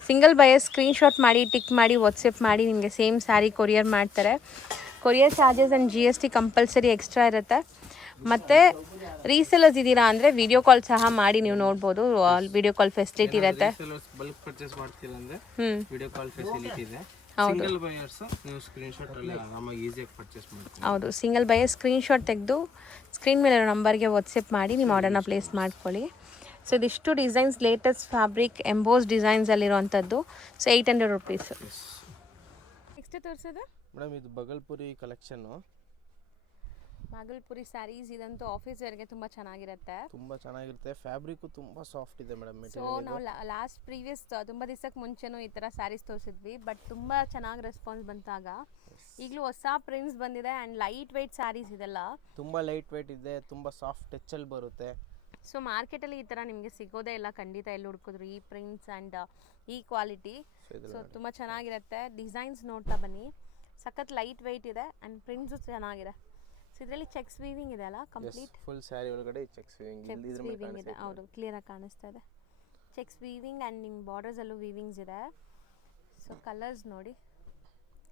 ಸಿಂಗಲ್ ಬೈಯರ್ ಸ್ಕ್ರೀನ್ಶಾಟ್ ಮಾಡಿ, ಟಿಕ್ ಮಾಡಿ, ವಾಟ್ಸಪ್ ಮಾಡಿ, ನಿಮಗೆ ಸೇಮ್ ಸ್ಯಾರಿ ಕೊರಿಯರ್ ಮಾಡ್ತಾರೆ. Courier charges and GST compulsory extra ಇರುತ್ತೆ. ಮತ್ತು ರೀಸೆಲರ್ಸ್ ಇದ್ದೀರಾ ಅಂದರೆ ವಿಡಿಯೋ ಕಾಲ್ ಸಹ ಮಾಡಿ ನೀವು ನೋಡ್ಬೋದು. ವಿಡಿಯೋ ಕಾಲ್ ಫೆಸಿಲಿಟಿ ಇರುತ್ತೆ. ಬಲ್ಕ್ ಪರ್ಚೇಸ್ ಮಾಡ್ತೀರಾ ಅಂದರೆ ವಿಡಿಯೋ ಕಾಲ್ ಫೆಸಿಲಿಟಿ ಇದೆ. ಸಿಂಗಲ್ ಬೈಯರ್ಸ್ ನೀವು ಸ್ಕ್ರೀನ್ಶಾಟ್ ಅಲ್ಲಿ ಆರಾಮಾಗಿ ಈಸಿಯಾಗಿ ಪರ್ಚೇಸ್ ಮಾಡ್ತೀರಾ. ಹೌದು, ಸಿಂಗಲ್ ಬೈಯರ್ ಸ್ಕ್ರೀನ್ಶಾಟ್ ತೆಗೆದು ಸ್ಕ್ರೀನ್ ಮೇಲೆ ನಂಬರ್ಗೆ ವಾಟ್ಸಪ್ ಮಾಡಿ ನಿಮ್ಮ ಆರ್ಡರ್ನ ಪ್ಲೇಸ್ ಮಾಡ್ಕೊಳ್ಳಿ. ಸೊ ಇದಿಷ್ಟು ಡಿಸೈನ್ಸ್, ಲೇಟೆಸ್ಟ್ ಫ್ಯಾಬ್ರಿಕ್, ಎಂಬೋಸ್ ಡಿಸೈನ್ಸಲ್ಲಿರುವಂಥದ್ದು. So 800 rupees. ನೆಕ್ಸ್ಟ್ ತೋರಿಸೋದು ಮೇಡಮ್ ಇದು ಬಗಲ್ಪುರಿ ಕಲೆಕ್ಷನ್ನು. ಬಾಗಲ್ಪುರಿ ಸ್ಯಾರೀಸ್ ಇದಂತೂ ಆಫೀಸ್ ವೇರ್ಗೆ ತುಂಬ ಚೆನ್ನಾಗಿರುತ್ತೆ. ತುಂಬ ಚೆನ್ನಾಗಿರುತ್ತೆ. ಫ್ಯಾಬ್ರಿಕ್ ತುಂಬ ಸಾಫ್ಟ್ ಇದೆ ಮೇಡಮ್. ಸೊ ನಾವು ಲಾಸ್ಟ್ ಪ್ರೀವಿಯಸ್ ತುಂಬ ದಿವಸಕ್ಕೆ ಮುಂಚೆನೂ ಈ ಥರ ಸ್ಯಾರೀಸ್ ತೋರಿಸಿದ್ವಿ, ಬಟ್ ತುಂಬ ಚೆನ್ನಾಗಿ ರೆಸ್ಪಾನ್ಸ್ ಬಂತಾಗ. ಈಗಲೂ ಹೊಸ ಪ್ರಿಂಟ್ಸ್ ಬಂದಿದೆ ಆ್ಯಂಡ್ ಲೈಟ್ ವೆಯ್ಟ್ ಸ್ಯಾರೀಸ್ ಇದೆಲ್ಲ. ತುಂಬ ಲೈಟ್ ವೆಯ್ಟ್ ಇದೆ, ತುಂಬ ಸಾಫ್ಟ್ ಟಚ್ಚಲ್ಲಿ ಬರುತ್ತೆ. ಸೊ ಮಾರ್ಕೆಟಲ್ಲಿ ಈ ಥರ ನಿಮಗೆ ಸಿಗೋದೇ ಇಲ್ಲ ಖಂಡಿತ, ಎಲ್ಲಿ ಹುಡುಕಿದ್ರು ಈ ಪ್ರಿಂಟ್ಸ್ ಆ್ಯಂಡ್ ಈ ಕ್ವಾಲಿಟಿ. ಸೊ ತುಂಬ ಚೆನ್ನಾಗಿರುತ್ತೆ. ಡಿಸೈನ್ಸ್ ನೋಡ್ತಾ ಬನ್ನಿ, ಸಖತ್ ಲೈಟ್ ವೆಯ್ಟ್ ಇದೆ ಆ್ಯಂಡ್ ಪ್ರಿಂಟ್ಸು ಚೆನ್ನಾಗಿದೆ. ಸೊ ಇದರಲ್ಲಿ ಚೆಕ್ಸ್ ವೀವಿಂಗ್ ಇದೆ ಅಲ್ಲ, ಕಂಪ್ಲೀಟ್ ಫುಲ್ ಸ್ಯಾರಿ ಒಳಗಡೆ ಚೆಕ್ಸ್ ವೀವಿಂಗ್ ಇದೆ. ಹೌದು, ಕ್ಲಿಯರಾಗಿ ಕಾಣಿಸ್ತಾ ಇದೆ. ಚೆಕ್ಸ್ ವೀವಿಂಗ್ ಆ್ಯಂಡ್ ನಿಮ್ಮ ಬಾರ್ಡರ್ಸಲ್ಲೂ ವೀವಿಂಗ್ಸ್ ಇದೆ. ಸೊ ಕಲರ್ಸ್ ನೋಡಿ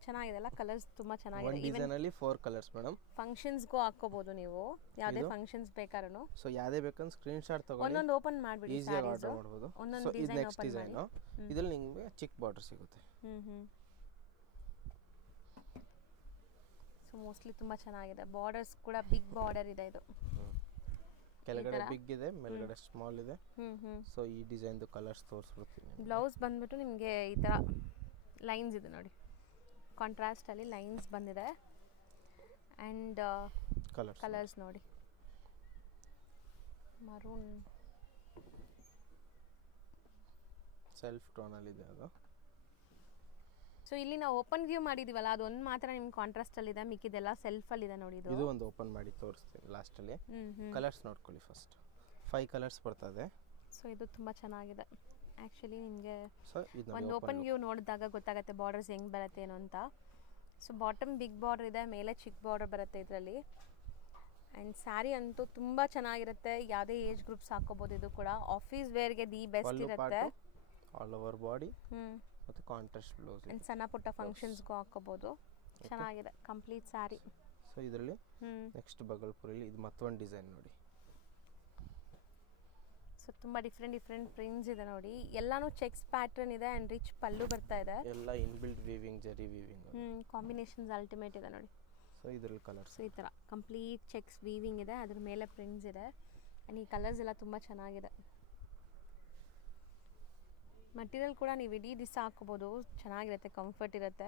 ಚೆನ್ನಾಗಿದೆ ಅಲ್ಲ, ಕಲರ್ಸ್ ತುಂಬ ಚೆನ್ನಾಗಿದೆ. ಡಿಸೈನ್ ಅಲ್ಲಿ 4 ಕಲರ್ಸ್ ಮೇಡಮ್. ಫಂಕ್ಷನ್ಸ್ಗೂ ಹಾಕೋಬಹುದು ನೀವು, ಯಾವುದೇ ಫಂಕ್ಷನ್ಸ್ ಬೇಕಾದ್ರೂ. ಸೊ ಯಾವುದೇ ಬೇಕಂದ್ರೆ ಸ್ಕ್ರೀನ್ ಶಾಟ್ ತಗೊಂಡು ಒಂದೊಂದು ಓಪನ್ ಮಾಡಿಬಿಡಿ, ಈಸಿಯಾಗಿ ಆರ್ಡರ್ ಮಾಡಬಹುದು. ಒಂದೊಂದು ಡಿಸೈನ್ ಓಪನ್ ಮಾಡಿ. ಇದರಲ್ಲಿ ನಿಮಗೆ ಚಿಕ್ಕ ಬಾರ್ಡರ್ ಸಿಗುತ್ತೆ. ಸೊ ಮೋಸ್ಟ್ಲಿ ತುಂಬ ಚೆನ್ನಾಗಿದೆ. ಬಾರ್ಡರ್ಸ್ ಕೂಡ ಬಿಗ್ ಬಾರ್ಡರ್ ಇದೆ. ಇದು ಕೆಳಗಡೆ ಬಿಗ್ ಇದೆ, ಮೇಲ್ಗಡೆ ಸ್ಮಾಲ್ ಇದೆ. ಸೊ ಈ ಡಿಸೈನ್ ದು ಕಲರ್ಸ್ ತೋರಿಸ್ಬಿಡ್ತೀನಿ. ಬ್ಲೌಸ್ ಬಂದ್ಬಿಟ್ಟು ನಿಮಗೆ ಈ ಥರ ಲೈನ್ಸ್ ಇದೆ ನೋಡಿ, ಕಾಂಟ್ರಾಸ್ಟ್ ಅಲ್ಲಿ ಲೈನ್ಸ್ ಬಂದಿದೆ. ಆ್ಯಂಡ್ ಕಲರ್ಸ್ ನೋಡಿ, ಮರೂನ್ ಸೆಲ್ಫ್ ಟೋನ್ ಅಲ್ಲಿ ಇದೆ ಅದು. ಸೊ ಇಲ್ಲಿ ನಾವು ಓಪನ್ ವ್ಯೂ ಮಾಡಿದೀವಲ್ಲ, ಅದೊಂದು ಮಾತ್ರ ನಿಮ್ಗೆ ಕಾಂಟ್ರಾಸ್ಟ್ ಅಲ್ಲಿ ಇದೆ, ಮಿಕ್ಕಿದೆಲ್ಲ ಸೆಲ್ಫ್ ಅಲ್ಲಿ ಇದೆ ನೋಡಿ. ಇದು ಒಂದು ಓಪನ್ ಮಾಡಿ ತೋರಿಸ್ತೀನಿ ಲಾಸ್ಟ್ ಅಲ್ಲಿ. ಕಲರ್ಸ್ ನೋಡ್ಕೊಳ್ಳಿ ಫಸ್ಟ್. 5 ಕಲರ್ಸ್ ಬರ್ತದೆ. ಸೊ ಇದು ತುಂಬಾ ಚೆನ್ನಾಗಿದೆ ಆ್ಯಕ್ಚುಲಿ. ನಿಮಗೆ ಒಂದು ಓಪನ್ ವ್ಯೂ ನೋಡಿದಾಗ ಗೊತ್ತಾಗುತ್ತೆ ಬಾರ್ಡರ್ಸ್ ಹೆಂಗೆ ಬರುತ್ತೆ ಏನು ಅಂತ. ಸೊ ಬಾಟಮ್ ಬಿಗ್ ಬಾರ್ಡರ್ ಇದೆ, ಮೇಲೆ ಚಿಕ್ಕ ಬಾರ್ಡರ್ ಬರುತ್ತೆ ಇದರಲ್ಲಿ. ಆ್ಯಂಡ್ ಸ್ಯಾರಿ ಅಂತೂ ತುಂಬ ಚೆನ್ನಾಗಿರುತ್ತೆ, ಯಾವುದೇ ಏಜ್ ಗ್ರೂಪ್ಸ್ ಹಾಕೋಬೋದು. ಇದು ಕೂಡ ಆಫೀಸ್ ವೇರ್ಗೆ ದಿ ಬೆಸ್ಟ್ ಇರುತ್ತೆ. ಆಲ್ ಓವರ್ ಬಾಡಿ ಮತ್ತು ಕಾಂಟ್ರಾಸ್ಟ್ ಬ್ಲೌಸ್. ಆ್ಯಂಡ್ ಸಣ್ಣ ಪುಟ್ಟ ಫಂಕ್ಷನ್ಸ್ಗೂ ಹಾಕೋಬೋದು. ಚೆನ್ನಾಗಿದೆ ಕಂಪ್ಲೀಟ್ ಸ್ಯಾರಿ. ಸೊ ಇದರಲ್ಲಿ ನೆಕ್ಸ್ಟ್ ಬಗಲ್ಪುರಲ್ಲಿ ಇದು ಮತ್ತೊಂದು ಡಿಸೈನ್ ನೋಡಿ. ಸೊ ತುಂಬ ಡಿಫ್ರೆಂಟ್ ಪ್ರಿಂಟ್ಸ್ ಇದೆ ನೋಡಿ. ಎಲ್ಲಾನು ಚೆಕ್ಸ್ ಪ್ಯಾಟರ್ನ್ ಇದೆ ಆ್ಯಂಡ್ ರಿಚ್ ಪಲ್ಲು ಬರ್ತಾ ಇದೆ. ಎಲ್ಲ ಇನ್ಬಿಲ್ಟ್ ವೀವಿಂಗ್, ಜರಿ ವೀವಿಂಗ್. ಕಾಂಬಿನೇಷನ್ಸ್ ಅಲ್ಟಿಮೇಟ್ ಇದೆ ನೋಡಿ. ಸೊ ಇದರಲ್ಲಿ ಕಲರ್ಸ್ ಸೊ ಈ ಥರ ಕಂಪ್ಲೀಟ್ ಚೆಕ್ಸ್ ವೀವಿಂಗ್ ಇದೆ, ಅದ್ರ ಮೇಲೆ ಪ್ರಿಂಟ್ಸ್ ಇದೆ. ಆ್ಯಂಡ್ ಈ ಕಲರ್ಸ್ ಎಲ್ಲ ತುಂಬ ಚೆನ್ನಾಗಿದೆ. ಮಟೀರಿಯಲ್ ಕೂಡ ನೀವು ಇಡೀ ದಿವಸ ಹಾಕೋಬೋದು, ಚೆನ್ನಾಗಿರುತ್ತೆ, ಕಂಫರ್ಟ್ ಇರುತ್ತೆ.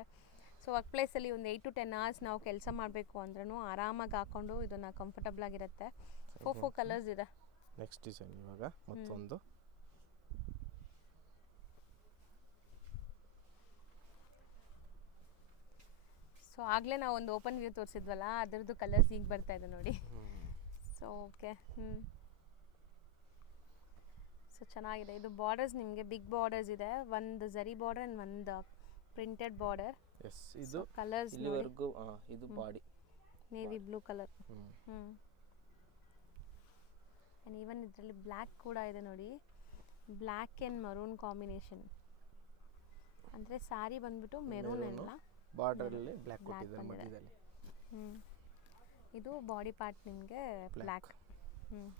ಸೊ ವರ್ಕ್ ಪ್ಲೇಸಲ್ಲಿ ಒಂದು 8 to 10 hours ನಾವು ಕೆಲಸ ಮಾಡಬೇಕು ಅಂದ್ರೂ ಆರಾಮಾಗಿ ಹಾಕೊಂಡು ಇದನ್ನು ಕಂಫರ್ಟಬಲ್ ಆಗಿರುತ್ತೆ. 4 ಕಲರ್ಸ್ ಇದೆ. ನೆಕ್ಸ್ಟ್ ಡಿಸೈನ್ ಇವಾಗ ಮತ್ತೊಂದು. ಸೊ ಆಗಲೇ ನಾವು ಒಂದು ಓಪನ್ ವ್ಯೂ ತೋರಿಸಿದ್ವಲ್ಲ, ಅದರದ್ದು ಕಲರ್ಸ್ ಈಗ ಬರ್ತಾ ಇದೆ ನೋಡಿ. So okay. ಸೊ ಚೆನ್ನಾಗಿದೆ. ಇದು ಬಾರ್ಡರ್ಸ್ ನಿಮಗೆ ಬಿಗ್ ಬಾರ್ಡರ್ಸ್ ಇದೆ, ಒಂದು ಜರಿ ಬಾರ್ಡರ್ ಆ್ಯಂಡ್ ಒಂದು ಪ್ರಿಂಟೆಡ್ ಬಾರ್ಡರ್. ಎಸ್, ಇದು ಕಲರ್ಸ್ ಇಲ್ಲಿವರೆಗೂ ಇದು body navy blue colour. And even ಇದರಲ್ಲಿ ಬ್ಲ್ಯಾಕ್ ಕೂಡ ಇದೆ ನೋಡಿ, ಬ್ಲ್ಯಾಕ್ ಆ್ಯಂಡ್ ಮರೂನ್ ಕಾಂಬಿನೇಷನ್. ಅಂದರೆ ಸ್ಯಾರಿ ಬಂದ್ಬಿಟ್ಟು ಮೆರೂನ್ ಎಲ್ಲ, ಬಾರ್ಡರಲ್ಲಿ ಬ್ಲ್ಯಾಕ್ ಕೊಟ್ಟಿದ್ದಾರೆ ಮಧ್ಯದಲ್ಲಿ. ಇದು ಬಾಡಿ ಪಾರ್ಟ್ ನಿಮಗೆ black,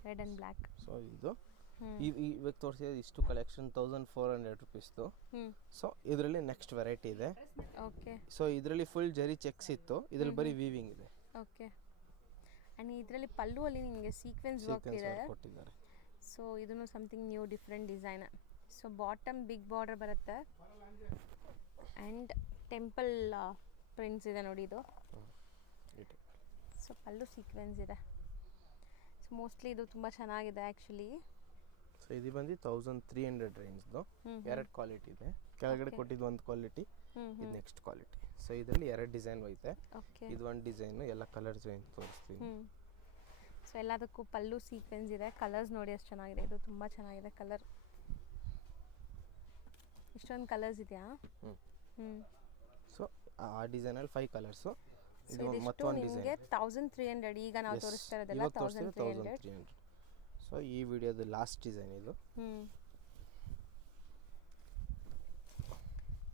red and black. So ಇದು ಇವಾಗ ತೋರಿಸಿದ ಇಷ್ಟು ಕಲೆಕ್ಷನ್ 1400 ರುಪೀಸ್ದು. ಸೊ ಇದರಲ್ಲಿ ನೆಕ್ಸ್ಟ್ ವೆರೈಟಿ ಇದೆ. ಓಕೆ. ಸೊ ಇದರಲ್ಲಿ ಫುಲ್ ಜರಿ ಚೆಕ್ಸ್ ಇತ್ತು, ಇದರಲ್ಲಿ ಬರೀ ವೀವಿಂಗ್ ಇದೆ. ಓಕೆ. ಆ್ಯಂಡ್ ಇದರಲ್ಲಿ ಪಲ್ಲು ಅಲ್ಲಿ ನಿಮಗೆ ಸೀಕ್ವೆನ್ಸ್ ವರ್ಕ್ ಇದೆ ಕೊಟ್ಟಿದ್ದಾರೆ. ಸೊ ಇದನ್ನು something new different design. So bottom big border ಬರುತ್ತೆ ಆ್ಯಂಡ್ ಟೆಂಪಲ್ ಪ್ರಿಂಟ್ಸ್ ಇದೆ ನೋಡಿ ಇದು. ಸೊ ಪಲ್ಲು ಸೀಕ್ವೆನ್ಸ್ ಇದೆ. ಸೊ ಮೋಸ್ಟ್ಲಿ ಇದು ತುಂಬ ಚೆನ್ನಾಗಿದೆ ಆ್ಯಕ್ಚುಲಿ. ಸೊ ಇದು ಬಂದು 1300 ರೇಂಜ್ದು. 2 ಕ್ವಾಲಿಟಿ ಇದೆ. ಕೆಳಗಡೆ ಕೊಟ್ಟಿದ್ದು ಒಂದು ಕ್ವಾಲಿಟಿ, ಇದು ನೆಕ್ಸ್ಟ್ ಕ್ವಾಲಿಟಿ. ಸೊ ಇದರಲ್ಲಿ 2 ಡಿಸೈನ್ ಐತೆ. ಓಕೆ, ಇದು ಒಂದು ಡಿಸೈನು, ಎಲ್ಲ ಕಲರ್ಸ್ ತೋರಿಸ್ತೀವಿ. ಸೊ ಎಲ್ಲದಕ್ಕೂ ಪಲ್ಲು ಸೀಕ್ವೆನ್ಸ್ ಇದೆ. ಕಲರ್ಸ್ ನೋಡಿ ಎಷ್ಟು ಚೆನ್ನಾಗಿದೆ, ಇದು ತುಂಬ ಚೆನ್ನಾಗಿದೆ ಕಲರ್. ಇಷ್ಟೊಂದು ಕಲರ್ಸ್ ಇದೆಯಾ? ಸೊ ಆ ಡಿಸೈನಲ್ಲಿ 5 ಕಲರ್ಸು. ಇದು ಮತ್ತೊಂದು ನಿಮಗೆ 1300. ಈಗ ನಾವು ತೋರಿಸ್ತಾ ಇರೋದೆಲ್ಲ 1300. ಸೊ ಈ ವಿಡಿಯೋದು ಲಾಸ್ಟ್ ಡಿಸೈನ್ ಇದು.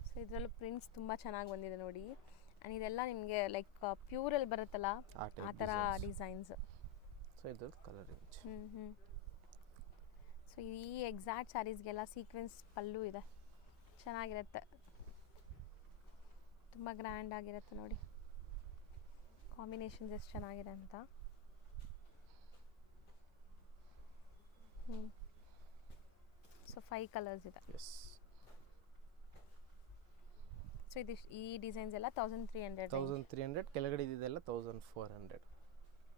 ಸೊ ಇದರಲ್ಲೂ ಪ್ರಿಂಟ್ಸ್ ತುಂಬ ಚೆನ್ನಾಗಿ ಬಂದಿದೆ ನೋಡಿ. ಆ್ಯಂಡ್ ಇದೆಲ್ಲ ನಿಮಗೆ ಲೈಕ್ ಪ್ಯೂರಲ್ಲಿ ಬರುತ್ತಲ್ಲ ಆ ಥರ ಡಿಸೈನ್ಸ್. ಸೊ ಇದು ಕಲರ್ ರೇಂಜ್. ಸೊ ಈ ಎಕ್ಸಾಕ್ಟ್ ಸ್ಯಾರೀಸ್ಗೆಲ್ಲ ಸೀಕ್ವೆನ್ಸ್ ಪಲ್ಲು ಇದೆ, ಚೆನ್ನಾಗಿರುತ್ತೆ, ತುಂಬ ಗ್ರ್ಯಾಂಡ್ ಆಗಿರುತ್ತೆ ನೋಡಿ. ಕಾಂಬಿನೇಷನ್ಸ್ ಎಷ್ಟು ಚೆನ್ನಾಗಿದೆ ಅಂತ. ಸೊ 5 ಕಲರ್ಸ್ ಇದೆ. ಸೊ ಇದು ಈ ಡಿಸೈನ್ಸ್ ಎಲ್ಲ 1300. ಕೆಳಗಡೆ ಇದೆಲ್ಲ 1400.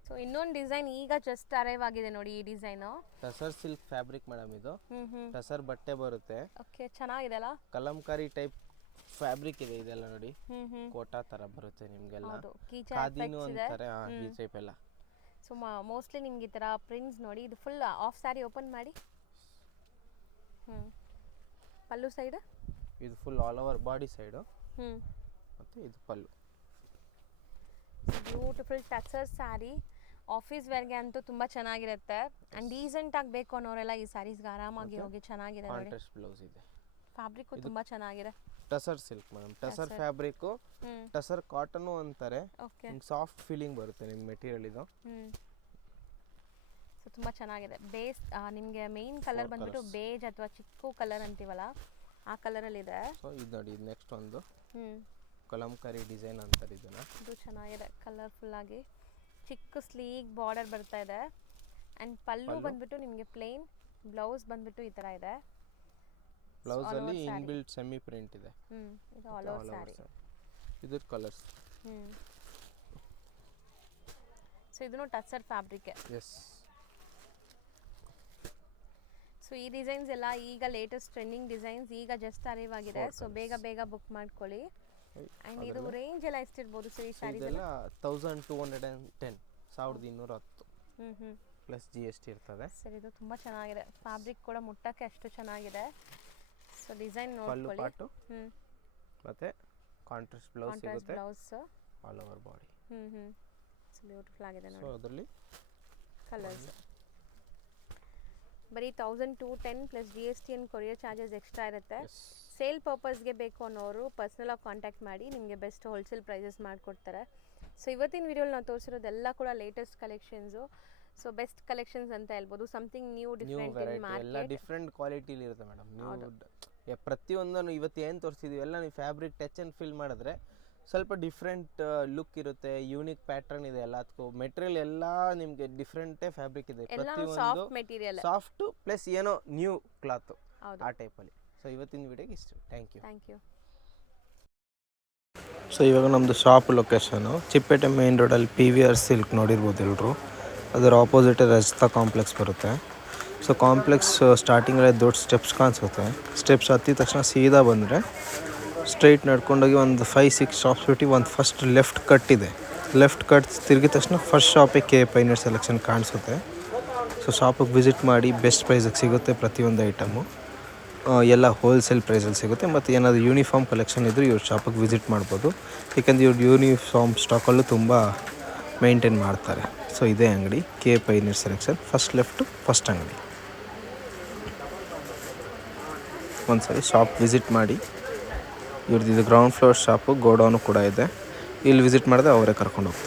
ಸೊ ಇನ್ನೊಂದು ಡಿಸೈನ್ ಈಗ ಜಸ್ಟ್ ಅರೈವ್ ಆಗಿದೆ ನೋಡಿ. ಈ design tussar silk fabric madam. ಇದು ಟಸರ್ ಬಟ್ಟೆ ಬರುತ್ತೆ. ಓಕೆ, ಚೆನ್ನಾಗಿದೆ ಅಲ್ಲ. ಕಲಂಕಾರಿ ಟೈಪ್ ಫ್ಯಾಬ್ರಿಕ್ ಇದೆ ಇದೆಲ್ಲ ನೋಡಿ. ಕೋಟಾ ತರ ಬರುತ್ತೆ ನಿಮಗೆಲ್ಲ. ಖಾದಿನು ಅಂತಾರೆ ಈ ಟೈಪ್ ಎಲ್ಲ. ಸೊ ಮೋಸ್ಟ್ಲಿ ನಿಮ್ಗೆ ಈ ಥರ ಪ್ರಿಂಟ್ಸ್ ನೋಡಿ. ಇದು ಫುಲ್ ಆಫ್ ಸ್ಯಾರಿ ಓಪನ್ ಮಾಡಿ. ಪಲ್ಲು ಸೈಡ್ ಇದು full all over body side. ಮತ್ತು ಇದು ಪಲ್ಲು. ಬ್ಯೂಟಿಫುಲ್ ಟಚರ್ ಸ್ಯಾರಿ. ಆಫೀಸ್ ವೇರ್ಗೆ ಅಂತೂ ತುಂಬ ಚೆನ್ನಾಗಿರುತ್ತೆ. ಆ್ಯಂಡ್ ಡೀಸೆಂಟ್ ಆಗಬೇಕು ಅನ್ನೋರೆಲ್ಲ ಈ ಸ್ಯಾರೀಸ್ಗೆ ಆರಾಮಾಗಿ ಹೋಗಿ ಚೆನ್ನಾಗಿದೆ ನೋಡಿ. ಕಾಂಟ್ರಾಸ್ಟ್ ಬ್ಲೌಸ್ ಇದೆ. ಫ್ಯಾಬ್ರಿಕ್ ತುಂಬ ಚೆನ್ನಾಗಿದೆ. Tussar silk madam. Tussar fabric, tussar cotton ಅಂತಾರೆ. ಸಾಫ್ಟ್ ಫೀಲಿಂಗ್ ಬರುತ್ತೆ ನಿಮ್ಮ ಮೆಟೀರಿಯಲ್ ಇದು. ಸೊ ತುಂಬ ಚೆನ್ನಾಗಿದೆ. ಬೇಸ್ ನಿಮಗೆ ಮೇನ್ ಕಲರ್ ಬಂದ್ಬಿಟ್ಟು ಬೇಜ್ ಅಥವಾ ಚಿಕ್ಕು ಕಲರ್ ಅಂತೀವಲ್ಲ ಆ ಕಲರಲ್ಲಿ ಇದೆ. ಸೊ ಇದು ನೋಡಿ, ಇದು ನೆಕ್ಸ್ಟ್ ಒಂದು ಕಲಂಕಾರಿ ಡಿಸೈನ್ ಅಂತಾರೆ ಇದನ್ನ. ಇದು ಚೆನ್ನಾಗಿದೆ, ಕಲರ್ಫುಲ್ ಆಗಿ ಚಿಕ್ಕ ಸ್ಲೀಕ್ ಬಾರ್ಡರ್ ಬರ್ತಾ ಇದೆ. ಆ್ಯಂಡ್ ಪಲ್ಲು ಬಂದ್ಬಿಟ್ಟು ನಿಮಗೆ ಪ್ಲೇನ್, ಬ್ಲೌಸ್ ಬಂದ್ಬಿಟ್ಟು ಈ ಥರ ಇದೆ. ಬ್ಲೌಸ್ ಅಲ್ಲಿ ಇನ್ಬಿಲ್ಟ್ ಸೆಮಿ ಪ್ರಿಂಟ್ ಇದೆ. ಇದು ಆಲ್ ಓವರ್ ಸ್ಯಾರಿ. ಇದು ಕಲರ್ಸ್. ಸೊ ಇದನ್ನು ಟಸರ್ ಫ್ಯಾಬ್ರಿಕ್. ಎಸ್. ಸೊ ಈ ಡಿಸೈನ್ಸ್ ಎಲ್ಲ ಈಗ ಲೇಟೆಸ್ಟ್ ಟ್ರೆಂಡಿಂಗ್ ಡಿಸೈನ್ಸ್, ಈಗ ಜಸ್ಟ್ ಅರೈವ್ ಆಗಿದೆ. ಸೊ ಬೇಗ ಬೇಗ ಬುಕ್ ಮಾಡ್ಕೊಳ್ಳಿ. ಆ್ಯಂಡ್ ಇದು ರೇಂಜ್ ಎಲ್ಲ ಎಷ್ಟಿರ್ಬೋದು ಸರ್ ಈ ಸ್ಯಾರೀಸ್ ಎಲ್ಲ? 1210, 1210 ಪ್ಲಸ್ GST ಇರ್ತದೆ. ಸರ್ ಇದು ತುಂಬ ಚೆನ್ನಾಗಿದೆ. ಫ್ಯಾಬ್ರಿಕ್ ಕೂಡ ಮುಟ್ಟಕ್ಕೆ ಅಷ್ಟು ಚೆನ್ನಾಗಿದೆ. ಸೊ ಡಿಸೈನ್ ನೋಡ್ಕೊಳ್ಳಿ. ಮತ್ತೆ ಕಾಂಟ್ರಾಸ್ಟ್ ಬ್ಲೌಸ್ ಸಿಗುತ್ತೆ. Blouse all over body. So beautiful ಆಗಿದೆ ನೋಡಿ. ಸೊ ಅದರಲ್ಲಿ ಕಲರ್ಸ್ ಬರೀ 1210 plus GST and courier charges extra ಇರುತ್ತೆ. ಸೇಲ್ ಪರ್ಪಸ್ಗೆ ಬೇಕು ಅನ್ನೋರು ಪರ್ಸ್ನಲಾಗಿ ಕಾಂಟ್ಯಾಕ್ಟ್ ಮಾಡಿ, ನಿಮಗೆ ಬೆಸ್ಟ್ ಹೋಲ್ಸೇಲ್ ಪ್ರೈಸಸ್ ಮಾಡಿಕೊಡ್ತಾರೆ. ಸೊ ಇವತ್ತಿನ ವಿಡಿಯೋಲಿ ನಾವು ತೋರಿಸಿರೋದೆಲ್ಲ ಕೂಡ latest collections. So best collections ಅಂತ ಹೇಳ್ಬೋದು. Something new different in market. ಎಲ್ಲ ಡಿಫ್ರೆಂಟ್ ಕ್ವಾಲಿಟಿಲಿ ಇರುತ್ತೆ ಮೇಡಮ್. ನೀವು ಪ್ರತಿಯೊಂದನ್ನು ಇವತ್ತು ಏನು ತೋರಿಸಿದೀವಿ ಎಲ್ಲ ನೀವು ಫ್ಯಾಬ್ರಿಕ್ ಟಚ್ ಆ್ಯಂಡ್ ಫೀಲ್ ಮಾಡಿದ್ರೆ ಸ್ವಲ್ಪ ಡಿಫ್ರೆಂಟ್ ಲುಕ್ ಇರುತ್ತೆ. ಯೂನಿಕ್ ಪ್ಯಾಟರ್ನ್ ಇದೆ ಎಲ್ಲದಕ್ಕೂ. ಮೆಟೀರಿಯಲ್ ಎಲ್ಲ ನಿಮಗೆ ಡಿಫ್ರೆಂಟೇ ಫ್ಯಾಬ್ರಿಕ್ ಇದೆ. ಪ್ರತಿಯೊಂದು ಮೆಟೀರಿಯಲ್ ಸಾಫ್ಟ್ ಪ್ಲಸ್ ಏನೋ ನ್ಯೂ ಕ್ಲಾತ್ ಆ ಟೈಪಲ್ಲಿ. ಸೊ ಇವತ್ತಿನ ವಿಡಿಯೋಗೆ ಇಷ್ಟು. Thank you. ಸೊ ಇವಾಗ ನಮ್ಮದು ಶಾಪ್ ಲೊಕೇಶನು ಚಿಕ್ಕಪೇಟೆ ಮೇನ್ ರೋಡಲ್ಲಿ PVR ಸಿಲ್ಕ್ ನೋಡಿರ್ಬೋದು ಎಲ್ಲರೂ. ಅದರ ಆಪೋಸಿಟ್ ರಜತಾ ಕಾಂಪ್ಲೆಕ್ಸ್ ಬರುತ್ತೆ. ಸೊ ಕಾಂಪ್ಲೆಕ್ಸ್ ಸ್ಟಾರ್ಟಿಂಗಲ್ಲೇ ದೊಡ್ಡ ಸ್ಟೆಪ್ಸ್ ಕಾಣಿಸುತ್ತೆ. ಸ್ಟೆಪ್ಸ್ ಹತ್ತಿದ ತಕ್ಷಣ ಸೀದಾ ಬಂದರೆ ಸ್ಟ್ರೈಟ್ ನಡ್ಕೊಂಡೋಗಿ ಒಂದು 5-6 ಶಾಪ್ಸ್ ಬಿಟ್ಟು ಒಂದು ಫಸ್ಟ್ ಲೆಫ್ಟ್ ಕಟ್ ಇದೆ. ಲೆಫ್ಟ್ ಕಟ್ ತಿರುಗಿದ ತಕ್ಷಣ ಫಸ್ಟ್ ಶಾಪಿಗೆ ಕೆ ಪೈನರ್ ಸೆಲೆಕ್ಷನ್ ಕಾಣಿಸುತ್ತೆ. ಸೊ ಶಾಪಿಗೆ ವಿಸಿಟ್ ಮಾಡಿ, ಬೆಸ್ಟ್ ಪ್ರೈಸಿಗೆ ಸಿಗುತ್ತೆ ಪ್ರತಿಯೊಂದು ಐಟಮು. ಎಲ್ಲ ಹೋಲ್ಸೇಲ್ ಪ್ರೈಸಲ್ಲಿ ಸಿಗುತ್ತೆ. ಮತ್ತು ಏನಾದರೂ ಯೂನಿಫಾರ್ಮ್ ಕಲೆಕ್ಷನ್ ಇದ್ದರೂ ಇವ್ರ ಶಾಪಿಗೆ ವಿಸಿಟ್ ಮಾಡ್ಬೋದು. ಏಕೆಂದರೆ ಇವ್ರ ಯೂನಿಫಾರ್ಮ್ ಸ್ಟಾಕಲ್ಲೂ ತುಂಬ ಮೇಂಟೈನ್ ಮಾಡ್ತಾರೆ. ಸೊ ಇದೇ ಅಂಗಡಿ K ಪೈನರ್ selection, first left first ಅಂಗಡಿ. ಒಂದ್ಸರಿ ಶಾಪ್ ವಿಸಿಟ್ ಮಾಡಿ. ಇವ್ರದ್ದು ಇದು ಗ್ರೌಂಡ್ ಫ್ಲೋರ್ ಶಾಪು, ಗೋಡೌನು ಕೂಡ ಇದೆ. ಇಲ್ಲಿ ವಿಸಿಟ್ ಮಾಡಿದ್ರೆ ಅವರೇ ಕರ್ಕೊಂಡು ಹೋಗ್ತಾರೆ.